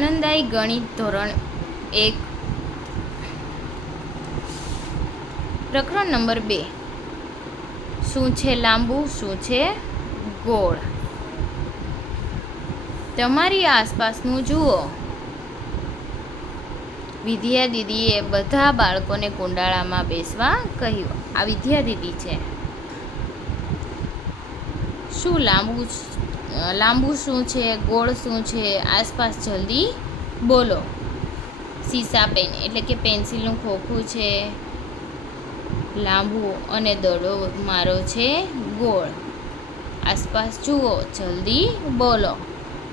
આનંદદાયી ગણિત ધોરણ 1 પ્રકરણ નંબર 2 શું છે લાંબુ શું છે ગોળ. તમારી આસપાસનું જુઓ. વિદ્યા દીદીએ બધા બાળકોને કુંડાળામાં બેસવા કહ્યું. આ વિદ્યા દીદી છે. શું લાંબુ શું છે, ગોળ શું છે, આસપાસ જલ્દી બોલો. સીસા પેન એટલે કે પેન્સિલનું ખોખું છે લાંબુ અને દડો મારો છે ગોળ. આસપાસ જુઓ, જલ્દી બોલો.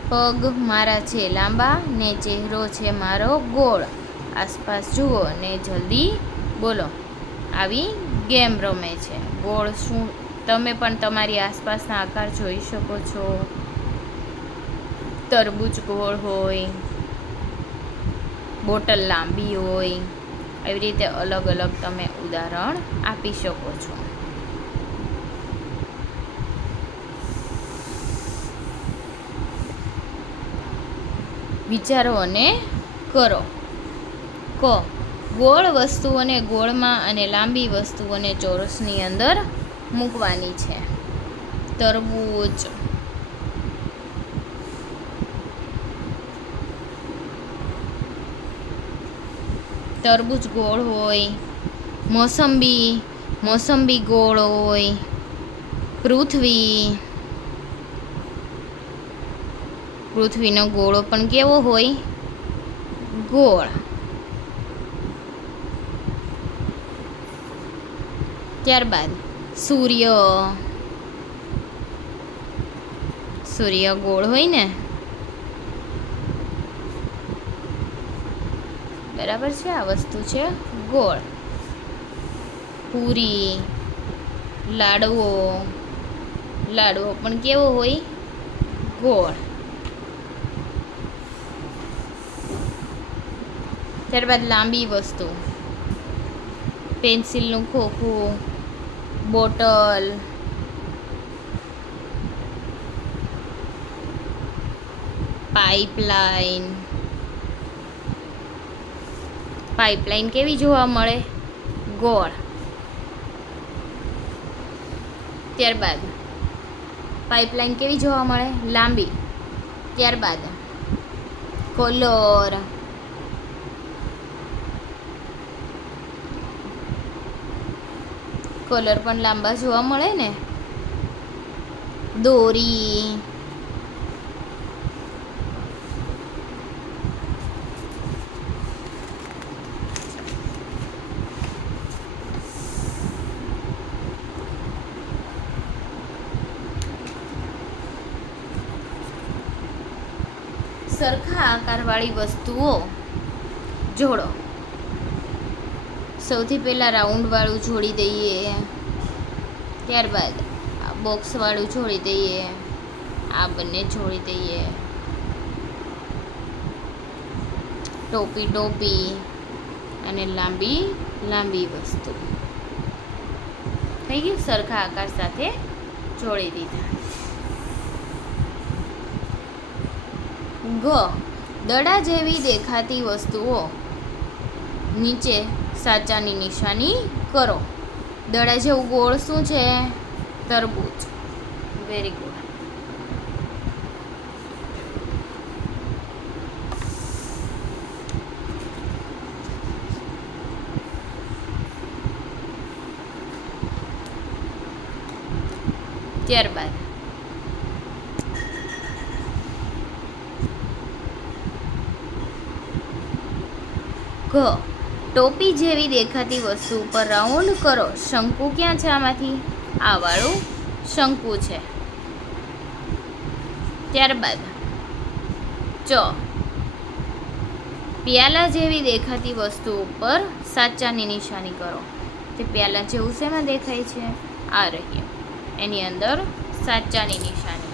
પગ મારા છે લાંબા ને ચહેરો છે મારો ગોળ. આસપાસ જુઓ ને જલ્દી બોલો. આવી ગેમ રમે છે. ગોળ શું તમે પણ તમારી આસપાસના આકાર જોઈ શકો છો. તરબૂચ ગોળ હોય, બોટલ લાંબી હોય, એવી રીતે અલગ અલગ તમે ઉદાહરણ આપી શકો છો. વિચારો અને કરો. ક ગોળ વસ્તુઓને ગોળમાં અને લાંબી વસ્તુઓને ચોરસની અંદર મૂકવાની છે. તરબૂચ, તરબૂચ ગોળ હોય. મોસંબી ગોળ હોય. પૃથ્વીનો ગોળો પણ કેવો હોય? ગોળ. ત્યારબાદ સૂર્ય ગોળ હોય ને, બરાબર છે. આ વસ્તુ છે ગોળ. પૂરી, લાડવો પણ કેવો હોય? ગોળ. ત્યારબાદ લાંબી વસ્તુ, પેન્સિલનું ખોખું, બોટલ, પાઇપલાઇન કેવી જોવા મળે? ગોળ. ત્યારબાદ પાઇપલાઇન કેવી જોવા મળે? લાંબી. ત્યારબાદ કલર પણ લાંબા જોવા મળે ને. દોરી, સરખા આકારવાળી વસ્તુઓ જોડો. સૌથી પહેલાં રાઉન્ડવાળું જોડી દઈએ. ત્યારબાદ આ બોક્સવાળું જોડી દઈએ. આ બંને જોડી દઈએ. ટોપી અને લાંબી વસ્તુ થઈ ગયું. સરખા આકાર સાથે જોડી દીધા. દડા જેવી દેખાતી વસ્તુઓ નીચે સાચાની નિશાની કરો. દડા જેવું ગોળ શું છે? તરબૂચ. Very good. ત્યારબાદ ટોપી જેવી દેખાતી વસ્તુ ઉપર રાઉન્ડ કરો. શંકુ ક્યાં છે? આમાંથી આ વાળું શંકુ છે. ત્યારબાદ પ્યાલા જેવી દેખાતી વસ્તુ ઉપર સાચાની નિશાની કરો. તે પ્યાલા જેવું શેમાં દેખાય છે? આ રહ્યું, એની અંદર સાચાની નિશાની.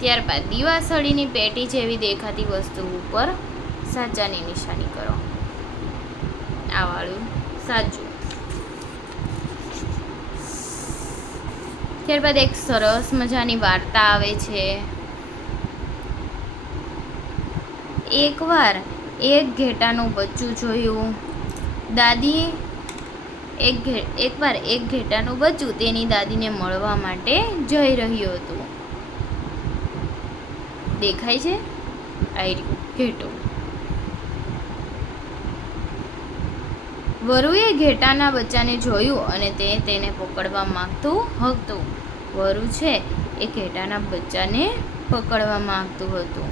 ત્યારબાદ દીવાસળીની પેટી જેવી દેખાતી વસ્તુ ઉપર સાચાની નિશાની કરો. આ વાળું સાચું. ત્યારબાદ એક સરસ મજાની વાર્તા આવે છે. એકવાર એક ઘેટાનું બચ્ચું જોયું. દાદી એકવાર એક ઘેટાનું બચ્ચું તેની દાદીને મળવા માટે જઈ રહ્યું હતું. દેખાય છે આ ઘેટું. વરુએ ઘેટાના બચ્ચાને જોયું અને તેને પકડવા માંગતું હતું. વરુ છે એ ઘેટાના બચ્ચાને પકડવા માંગતું હતું.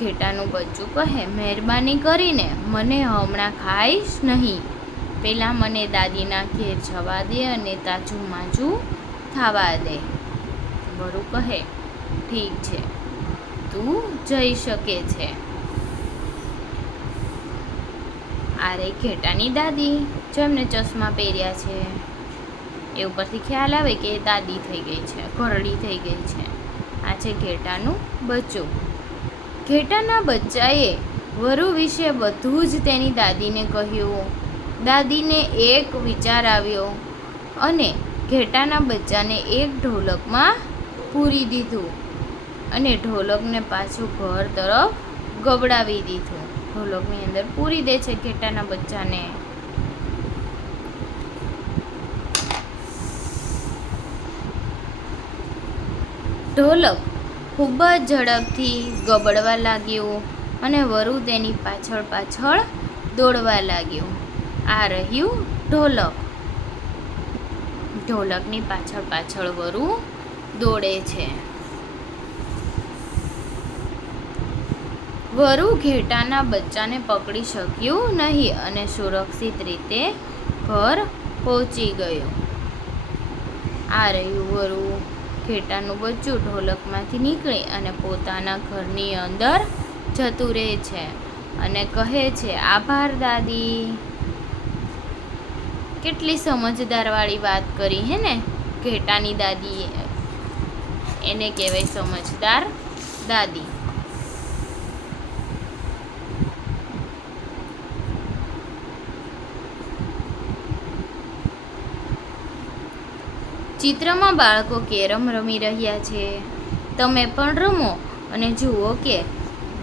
ઘેટાનું બચ્ચું કહે, મહેરબાની કરીને મને હમણાં ખાઈશ નહીં. પહેલાં મને દાદીના ઘેર જવા દે અને તાજું માજું થવા દે. વરુ કહે, ઠીક છે, તું જઈ શકે છે. આ રહી ઘેટાની દાદી, જો એમને ચશ્મા પહેર્યા છે એ ઉપરથી ખ્યાલ આવે કે દાદી થઈ ગઈ છે, ઘરડી થઈ ગઈ છે. આ છે ઘેટાનું બચ્ચું. ઘેટાના બચ્ચાએ વરુ વિશે બધું જ તેની દાદીને કહ્યું. દાદીને એક વિચાર આવ્યો અને ઘેટાના બચ્ચાને એક ઢોલકમાં પૂરી દીધું અને ઢોલકને પાછું ઘર તરફ ગબડાવી દીધું. ઢોલકની અંદર પૂરી દે છે ઘેટાના બચ્ચાને. ઢોલક ખૂબ જ ઝડપથી ગબડવા લાગ્યું અને વરુ તેની પાછળ પાછળ દોડવા લાગ્યું. આ રહ્યું ઢોલક. ઢોલકની પાછળ પાછળ વરુ દોડે છે. વરુ ઘેટાના બચ્ચાને પકડી શક્યું નહીં અને સુરક્ષિત રીતે ઘર પહોંચી ગયો. આ રહ્યું વરુ. ઘેટાનું બચ્ચું ઢોલકમાંથી નીકળી અને પોતાના ઘરની અંદર જતું રહે છે અને કહે છે, આભાર દાદી. કેટલી સમજદારવાળી વાત કરી હે ને ઘેટાની દાદીએ. એને કહેવાય સમજદાર દાદી. ચિત્રમાં બાળકો કેરમ રમી રહ્યા છે. તમે પણ રમો અને જુઓ કે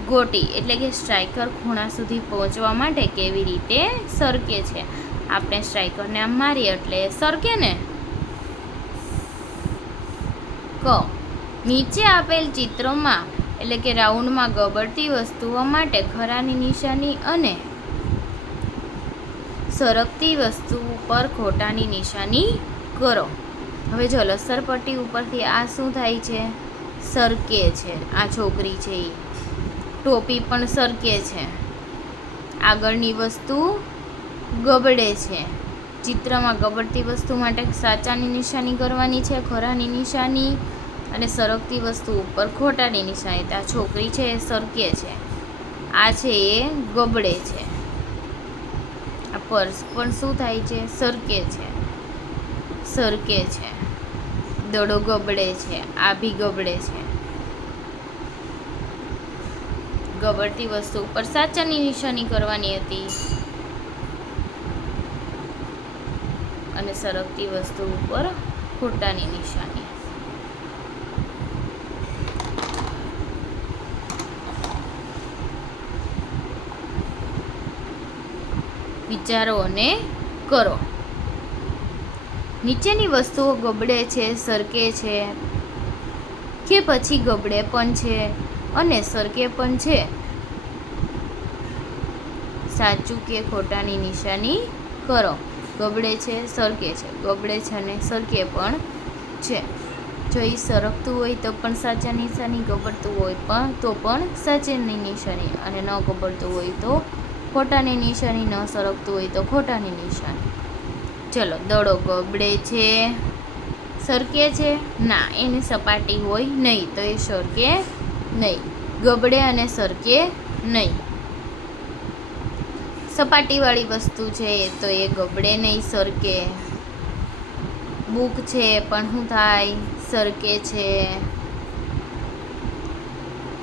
ગોટી એટલે કે સ્ટ્રાઈકર ખૂણા સુધી પહોંચવા માટે કેવી રીતે સરકે છે. આપણે સ્ટ્રાઈકરને આમ મારીએ એટલે સરકે ને. નીચે આપેલ ચિત્રોમાં એટલે કે રાઉન્ડમાં ગબડતી વસ્તુઓ માટે ખરાની નિશાની અને સરકતી વસ્તુ પર ખોટાની નિશાની કરો. હવે જો લસરપટ્ટી ઉપરથી આ શું થાય છે? સરકે છે. આ છોકરી છે એ ટોપી પણ સરકે છે. આગળની વસ્તુ ગબડે છે. ચિત્રમાં ગબડતી વસ્તુ માટે સાચાની નિશાની કરવાની છે, ખરાની નિશાની, અને સરકતી વસ્તુ ઉપર ખોટાની નિશાની. આ છોકરી છે એ સરકે છે. આ છે એ ગબડે છે. આ પર્સ પણ શું થાય છે? સરકે છે. સરકે છે. દડો ગબડે છે. આ બી ગબડે છે. ગબડતી વસ્તુ ઉપર સાચાની નિશાની કરવાની હતી અને સરકતી વસ્તુ ઉપર ખોટાની નિશાની. વિચારો અને કરો. નીચેની વસ્તુઓ ગબડે છે, સરકે છે કે પછી ગબડે પણ છે અને સરકે પણ છે. સાચું કે ખોટાની નિશાની કરો. ગબડે છે, સરકે છે, ગબડે છે અને સરકે પણ છે. જો એ સરકતું હોય તો પણ સાચા નિશાની, ગબડતું હોય તો પણ સાચાની નિશાની, અને ન ગબડતું હોય તો ખોટાની નિશાની, ન સરકતું હોય તો ખોટાની નિશાની. ચલો, દડો ગબડે છે, સરકે છે? ના, એની સપાટી હોય નહીં તો એ સરકે નહીં. ગબડે અને સરકે નહીં. સપાટીવાળી વસ્તુ છે તો એ ગબડે નહીં, સરકે. બુક છે પણ શું થાય? સરકે છે.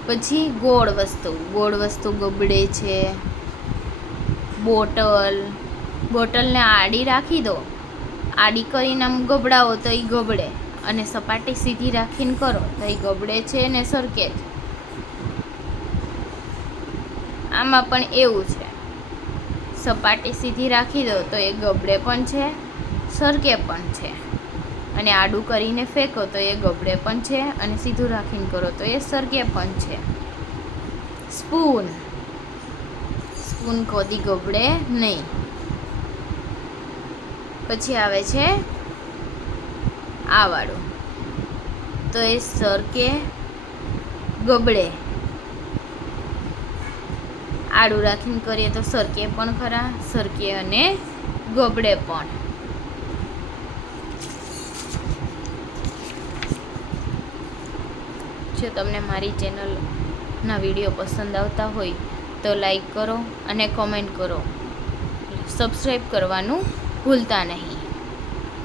પછી ગોળ વસ્તુ ગબડે છે. બોટલને આડી રાખી દો, આડી કરીને આમ ગબડાવો તો એ ગબડે, અને સપાટી સીધી રાખીને કરો તો એ ગબડે છે ને સરકે છે. આમાં પણ એવું છે, સપાટી સીધી રાખી દો તો એ ગબડે પણ છે, સરકે પણ છે, અને આડું કરીને ફેંકો તો એ ગબડે પણ છે, અને સીધું રાખીને કરો તો એ સરકે પણ છે. સ્પૂન, સ્પૂન કદી ગબડે નહીં. પછી આવે છે આ વાળું, તો એ સરકે, ગબડે. આડું રાખીને કરીએ તો સરકે પણ ખરા, સરકે અને ગબડે પણ. જો તમને મારી ચેનલના વિડીયો પસંદ આવતા હોય તો લાઈક કરો અને કોમેન્ટ કરો. સબસ્ક્રાઈબ કરવાનું ભૂલતા નહીં.